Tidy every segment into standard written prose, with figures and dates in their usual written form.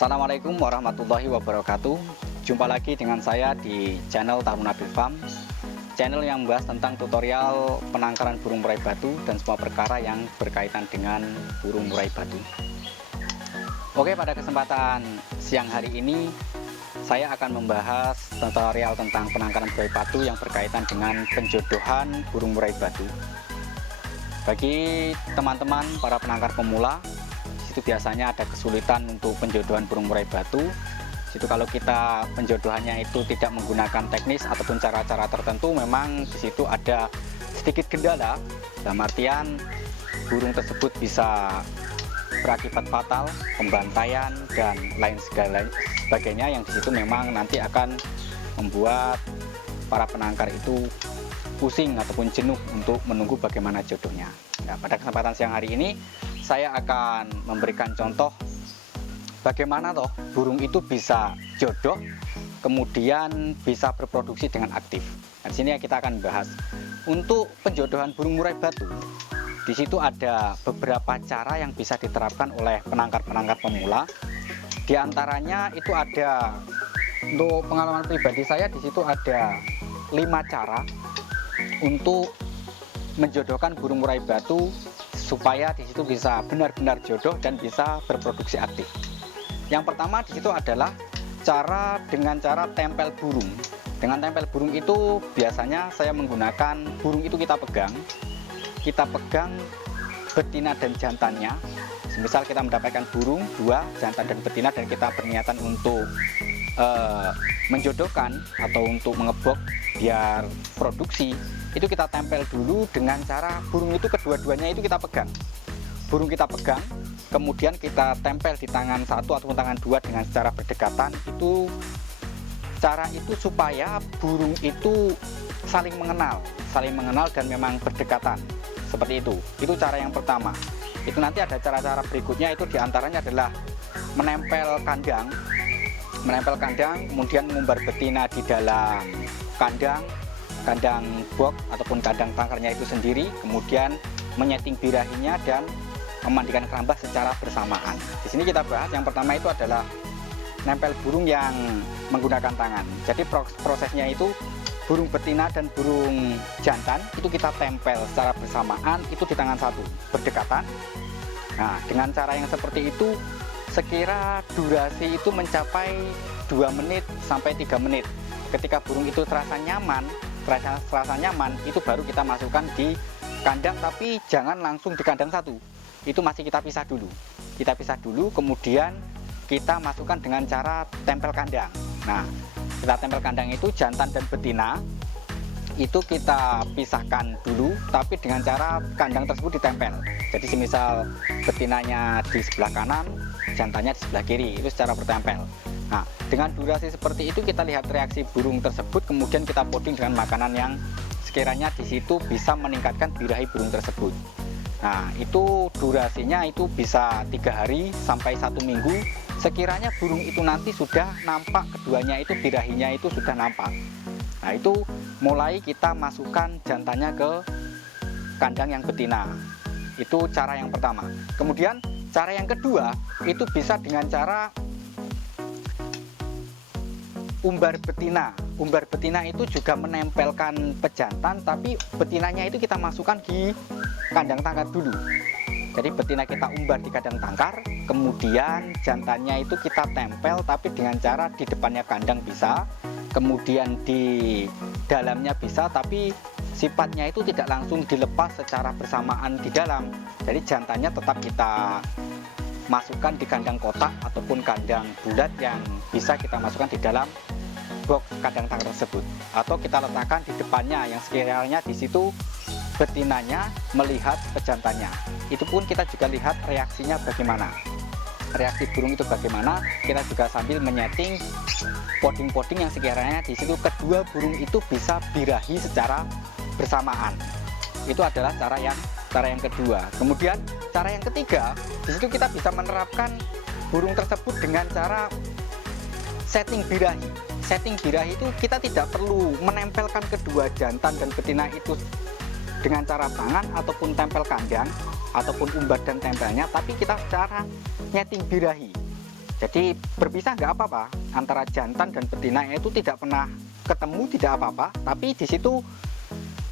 Assalamualaikum warahmatullahi wabarakatuh. Jumpa lagi dengan saya di channel Taruna Nabil Farm, channel yang membahas tentang tutorial penangkaran burung murai batu dan semua perkara yang berkaitan dengan burung murai batu. Oke, pada kesempatan siang hari ini saya akan membahas tutorial tentang penangkaran murai batu yang berkaitan dengan penjodohan burung murai batu. Bagi teman-teman para penangkar pemula, itu biasanya ada kesulitan untuk penjodohan burung murai batu. Itu kalau kita penjodohannya itu tidak menggunakan teknis ataupun cara-cara tertentu, memang di situ ada sedikit kendala. Dalam artian burung tersebut bisa berakibat fatal, pembantaian dan lain sebagainya, yang di situ memang nanti akan membuat para penangkar itu pusing ataupun jenuh untuk menunggu bagaimana jodohnya. Nah, pada kesempatan siang hari ini saya akan memberikan contoh bagaimana toh burung itu bisa jodoh kemudian bisa berproduksi dengan aktif. Nah, di sini kita akan bahas untuk penjodohan burung murai batu. Di situ ada beberapa cara yang bisa diterapkan oleh penangkar-penangkar pemula. Di antaranya itu ada, untuk pengalaman pribadi saya, di situ ada 5 cara untuk menjodohkan burung murai batu supaya di situ bisa benar-benar jodoh dan bisa berproduksi aktif. Yang pertama di situ adalah dengan cara tempel burung. Dengan tempel burung itu biasanya saya menggunakan burung itu kita pegang betina dan jantannya. Misal kita mendapatkan burung 2 jantan dan betina dan kita berniatan untuk menjodohkan atau untuk mengebok biar produksi, itu kita tempel dulu dengan cara burung itu kedua-duanya itu kita pegang. Burung kita pegang, kemudian kita tempel di tangan 1 ataupun tangan 2 dengan secara berdekatan. Itu cara itu supaya burung itu saling mengenal dan memang berdekatan. Seperti itu. Itu cara yang pertama. Itu nanti ada cara-cara berikutnya, itu diantaranya adalah menempel kandang, kemudian mengumbar betina di dalam kandang box ataupun kandang tangkarnya itu sendiri, kemudian menyeting birahinya dan memandikan kerambah secara bersamaan. Di sini kita bahas yang pertama itu adalah nempel burung yang menggunakan tangan. Jadi prosesnya itu burung betina dan burung jantan itu kita tempel secara bersamaan itu di tangan 1 berdekatan. Nah, dengan cara yang seperti itu sekira durasi itu mencapai 2 menit sampai 3 menit. Ketika burung itu terasa nyaman, itu baru kita masukkan di kandang, tapi jangan langsung di kandang 1. Itu masih kita pisah dulu, kemudian kita masukkan dengan cara tempel kandang. Nah, kita tempel kandang itu jantan dan betina itu kita pisahkan dulu, tapi dengan cara kandang tersebut ditempel. Jadi semisal betinanya di sebelah kanan, jantannya di sebelah kiri, itu secara bertempel. Nah, dengan durasi seperti itu kita lihat reaksi burung tersebut, kemudian kita poding dengan makanan yang sekiranya di situ bisa meningkatkan birahi burung tersebut. Nah, itu durasinya itu bisa 3 hari sampai 1 minggu. Sekiranya burung itu nanti sudah nampak, keduanya itu birahinya itu sudah nampak. Nah, itu mulai kita masukkan jantannya ke kandang yang betina. Itu cara yang pertama. Kemudian cara yang kedua itu bisa dengan cara umbar betina. Umbar betina itu juga menempelkan pejantan, tapi betinanya itu kita masukkan di kandang tangkar dulu. Jadi betina kita umbar di kandang tangkar, kemudian jantannya itu kita tempel, tapi dengan cara di depannya kandang bisa, kemudian di dalamnya bisa, tapi sifatnya itu tidak langsung dilepas secara bersamaan di dalam. Jadi jantannya tetap kita masukkan di kandang kotak ataupun kandang bulat yang bisa kita masukkan di dalam box kandang tangkar tersebut, atau kita letakkan di depannya yang sekiranya di situ betinanya melihat pejantannya. Itu pun kita juga lihat reaksinya bagaimana, reaksi burung itu bagaimana. Kita juga sambil menyeting poding-poding yang sekiranya di situ kedua burung itu bisa birahi secara bersamaan. Itu adalah cara yang kedua. Kemudian cara yang ketiga, di situ kita bisa menerapkan burung tersebut dengan cara setting birahi. Setting birahi itu kita tidak perlu menempelkan kedua jantan dan betina itu dengan cara tangan ataupun tempel kandang ataupun umbar dan tempelnya, tapi kita cara nyeting birahi. Jadi berpisah nggak apa-apa, antara jantan dan betina itu tidak pernah ketemu, tidak apa-apa. Tapi di situ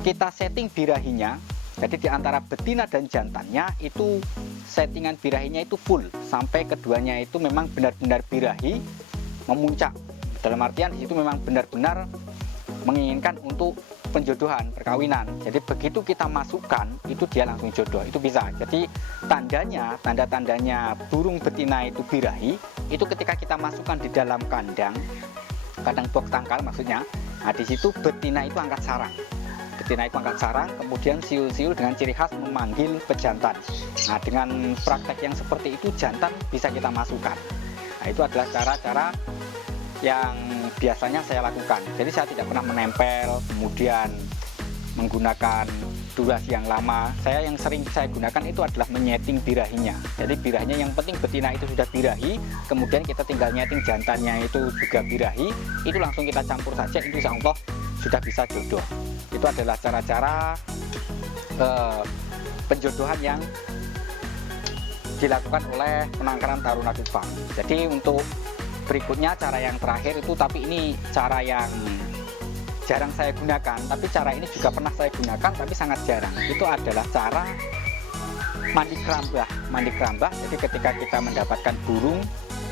kita setting birahinya. Jadi di antara betina dan jantannya itu settingan birahinya itu full sampai keduanya itu memang benar-benar birahi memuncak. Dalam artian di situ memang benar-benar menginginkan untuk penjodohan, perkawinan. Jadi begitu kita masukkan itu dia langsung jodoh, itu bisa. Jadi tanda-tandanya burung betina itu birahi itu ketika kita masukkan di dalam kandang box tangkal maksudnya. Nah di situ betina itu angkat sarang. Betina itu angkat sarang, kemudian siul-siul dengan ciri khas memanggil pejantan. Nah dengan praktek yang seperti itu jantan bisa kita masukkan. Nah itu adalah cara-cara yang biasanya saya lakukan. Jadi saya tidak pernah menempel kemudian menggunakan durasi yang lama. Yang sering saya gunakan itu adalah menyeting birahinya. Jadi birahinya yang penting betina itu sudah birahi, kemudian kita tinggal nyeting jantannya itu juga birahi, itu langsung kita campur saja, itu insya Allah sudah bisa jodoh. Itu adalah cara-cara penjodohan yang dilakukan oleh penangkaran Taruna Farm. Jadi untuk berikutnya cara yang terakhir itu, tapi ini cara yang jarang saya gunakan, tapi cara ini juga pernah saya gunakan tapi sangat jarang. Itu adalah cara mandi kerambah. Mandi kerambah, jadi ketika kita mendapatkan burung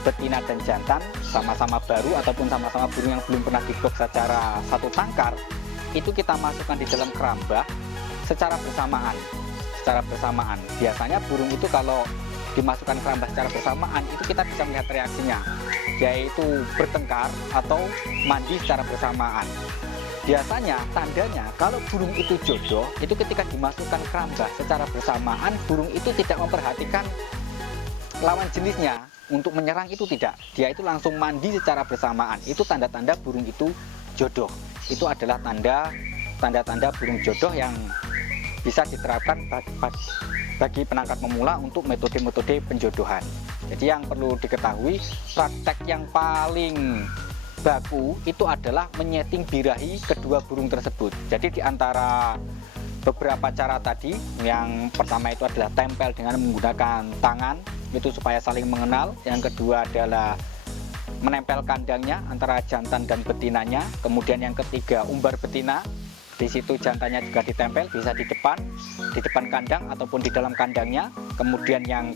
betina dan jantan sama-sama baru ataupun sama-sama burung yang belum pernah dibox secara satu tangkar, itu kita masukkan di dalam kerambah secara bersamaan. Biasanya burung itu kalau dimasukkan kerambah secara bersamaan itu kita bisa melihat reaksinya, yaitu bertengkar atau mandi secara bersamaan. Biasanya tandanya kalau burung itu jodoh itu ketika dimasukkan kerambah secara bersamaan, burung itu tidak memperhatikan lawan jenisnya untuk menyerang, itu tidak, dia itu langsung mandi secara bersamaan. Itu tanda-tanda burung itu jodoh. Itu adalah tanda-tanda burung jodoh yang bisa diterapkan bagi penangkar pemula untuk metode-metode penjodohan. Jadi yang perlu diketahui, praktek yang paling baku itu adalah menyeting birahi kedua burung tersebut. Jadi di antara beberapa cara tadi, yang pertama itu adalah tempel dengan menggunakan tangan, itu supaya saling mengenal. Yang kedua adalah menempel kandangnya antara jantan dan betinanya. Kemudian yang ketiga umbar betina. Di situ jantannya juga ditempel, bisa di depan kandang ataupun di dalam kandangnya. Kemudian yang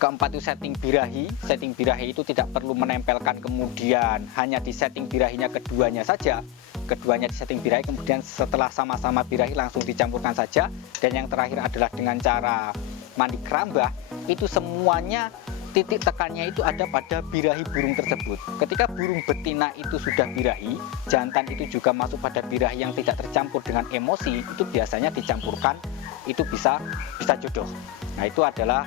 keempat itu setting birahi. Setting birahi itu tidak perlu menempelkan, kemudian hanya di setting birahinya keduanya saja. Keduanya di setting birahi, kemudian setelah sama-sama birahi langsung dicampurkan saja. Dan yang terakhir adalah dengan cara mandi kerambah. Itu semuanya titik tekannya itu ada pada birahi burung tersebut. Ketika burung betina itu sudah birahi, jantan itu juga masuk pada birahi yang tidak tercampur dengan emosi, itu biasanya dicampurkan, itu bisa jodoh. Nah itu adalah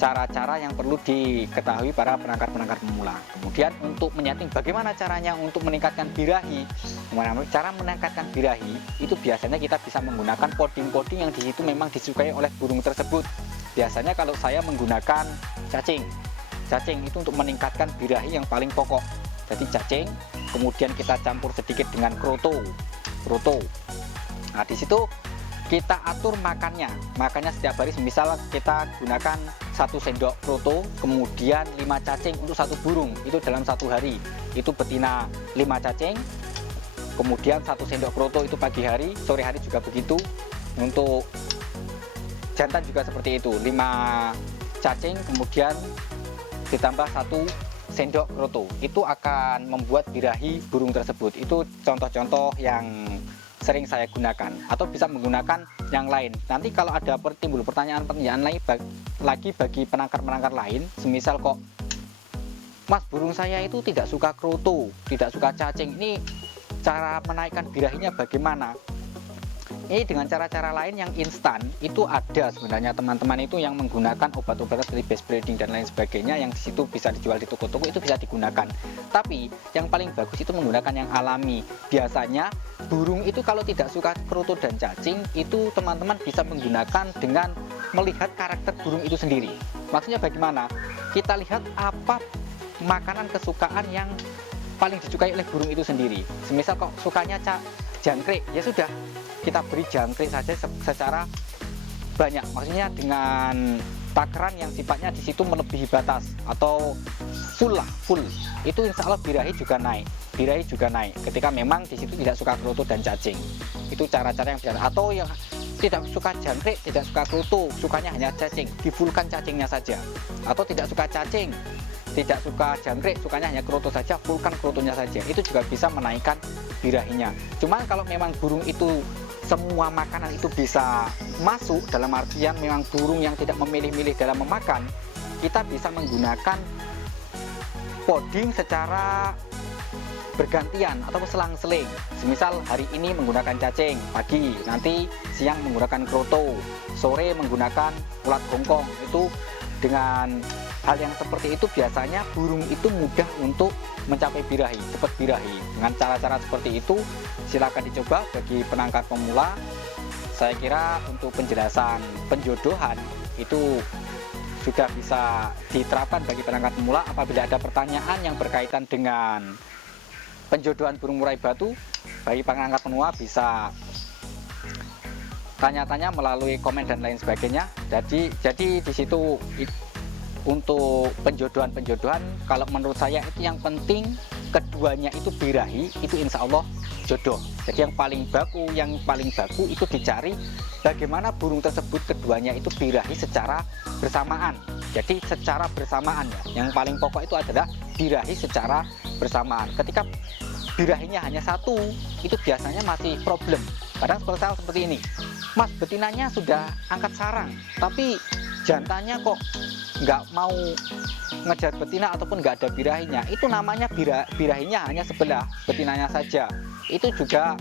cara-cara yang perlu diketahui para penangkar-penangkar pemula. Kemudian untuk menyeting, bagaimana caranya untuk meningkatkan birahi? Cara meningkatkan birahi itu biasanya kita bisa menggunakan coding-coding yang di situ memang disukai oleh burung tersebut. Biasanya kalau saya menggunakan cacing itu untuk meningkatkan birahi yang paling pokok. Jadi cacing, kemudian kita campur sedikit dengan kroto. Nah di situ kita atur makannya setiap hari. Misal kita gunakan 1 sendok kroto, kemudian 5 cacing untuk satu burung, itu dalam satu hari. Itu betina 5 cacing, kemudian 1 sendok kroto itu pagi hari, sore hari juga begitu. Untuk jantan juga seperti itu, 5 cacing kemudian ditambah 1 sendok kroto, itu akan membuat birahi burung tersebut. Itu contoh-contoh yang sering saya gunakan, atau bisa menggunakan yang lain. Nanti kalau ada timbul pertanyaan-pertanyaan lagi bagi penangkar-penangkar lain, semisal kok Mas, burung saya itu tidak suka kroto, tidak suka cacing, ini cara menaikkan birahinya bagaimana? Ini dengan cara-cara lain yang instan, itu ada sebenarnya teman-teman itu yang menggunakan obat-obatan seperti base breeding dan lain sebagainya, yang disitu bisa dijual di toko-toko, itu bisa digunakan. Tapi yang paling bagus itu menggunakan yang alami. Biasanya burung itu kalau tidak suka kroto dan cacing, itu teman-teman bisa menggunakan dengan melihat karakter burung itu sendiri. Maksudnya bagaimana? Kita lihat apa makanan kesukaan yang paling disukai oleh burung itu sendiri. Semisal kok sukanya jangkrik, ya sudah, kita beri jangkrik saja secara banyak. Maksudnya dengan takaran yang sifatnya di situ melebihi batas atau full, itu insya Allah birahi juga naik ketika memang di situ tidak suka kerutu dan cacing. Itu cara-cara yang biasa. Atau yang tidak suka jangkrik, tidak suka kerutu, sukanya hanya cacing, difulkan cacingnya saja. Atau tidak suka cacing, tidak suka jangkrik, sukanya hanya kerutu saja, fullkan kerutunya saja. Itu juga bisa menaikkan birahinya. Cuman kalau memang burung itu semua makanan itu bisa masuk, dalam artian memang burung yang tidak memilih-milih dalam memakan, kita bisa menggunakan podding secara bergantian atau selang-seling. Semisal hari ini menggunakan cacing pagi, nanti siang menggunakan kroto, sore menggunakan ulat hongkong. Itu dengan hal yang seperti itu biasanya burung itu mudah untuk mencapai birahi, cepat birahi. Dengan cara-cara seperti itu silakan dicoba bagi penangkar pemula. Saya kira untuk penjelasan penjodohan itu juga bisa diterapkan bagi penangkar pemula. Apabila ada pertanyaan yang berkaitan dengan penjodohan burung murai batu, bagi penangkar pemula bisa tanya-tanya melalui komen dan lain sebagainya. Jadi di situ untuk penjodohan kalau menurut saya itu yang penting keduanya itu birahi, itu insya Allah jodoh. Jadi yang paling baku itu dicari bagaimana burung tersebut keduanya itu birahi secara bersamaan. Jadi secara bersamaan ya, yang paling pokok itu adalah birahi secara bersamaan. Ketika birahinya hanya satu, itu biasanya masih problem. Kadang seperti ini, Mas, betinanya sudah angkat sarang tapi jantannya kok nggak mau ngejar betina ataupun nggak ada birahinya. Itu namanya birahinya hanya sebelah, betinanya saja. Itu juga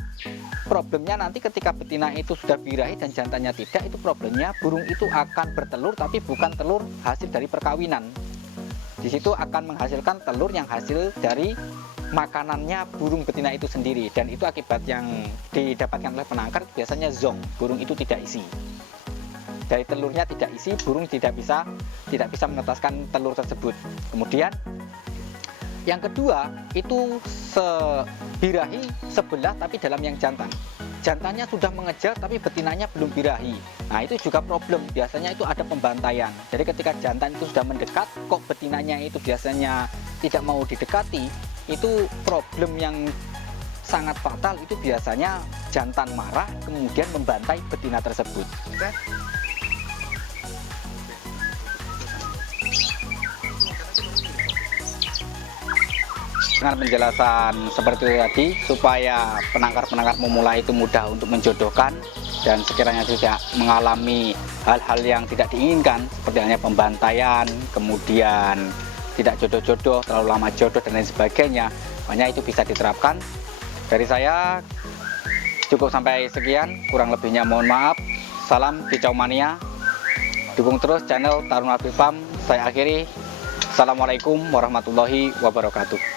problemnya nanti ketika betina itu sudah birahi dan jantannya tidak, itu problemnya burung itu akan bertelur tapi bukan telur hasil dari perkawinan. Di situ akan menghasilkan telur yang hasil dari makanannya burung betina itu sendiri, dan itu akibat yang didapatkan oleh penangkar biasanya zong, burung itu tidak isi. Dari telurnya tidak isi, burung tidak bisa menetaskan telur tersebut. Kemudian yang kedua itu birahi sebelah tapi dalam yang jantan. Jantannya sudah mengejar tapi betinanya belum birahi. Nah itu juga problem, biasanya itu ada pembantaian. Jadi ketika jantan itu sudah mendekat, kok betinanya itu biasanya tidak mau didekati, itu problem yang sangat fatal. Itu biasanya jantan marah kemudian membantai betina tersebut. Dengan penjelasan seperti itu tadi, supaya penangkar-penangkar pemula itu mudah untuk menjodohkan dan sekiranya tidak mengalami hal-hal yang tidak diinginkan seperti halnya pembantaian, kemudian tidak jodoh-jodoh, terlalu lama jodoh dan lain sebagainya, banyak itu bisa diterapkan. Dari saya cukup sampai sekian, kurang lebihnya mohon maaf. Salam Kicau Mania, dukung terus channel Taruna Farm. Saya akhiri, assalamualaikum warahmatullahi wabarakatuh.